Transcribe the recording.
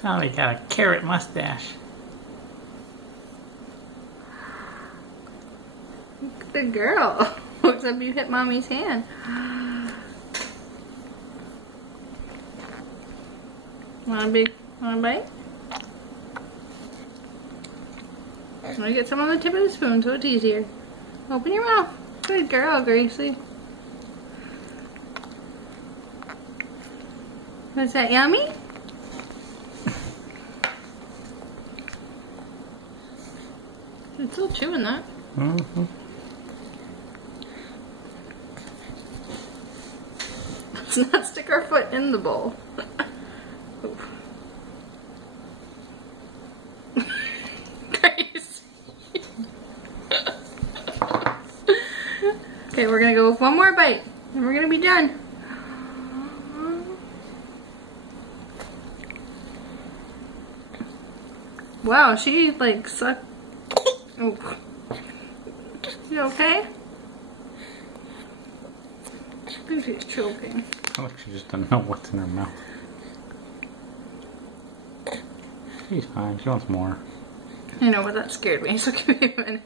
Tommy got a carrot mustache. Good girl. Looks like you hit Mommy's hand. Want a bite? Let me get some on the tip of the spoon so it's easier. Open your mouth. Good girl, Gracie. Was that yummy? It's still chewing that. Mm-hmm. Let's not stick our foot in the bowl. Okay, we're gonna go with one more bite and we're gonna be done. Wow, she like sucked. Oh. You okay? I think she's choking. I like she just doesn't know what's in her mouth. She's fine. She wants more. I know, but that scared me, so give me a minute.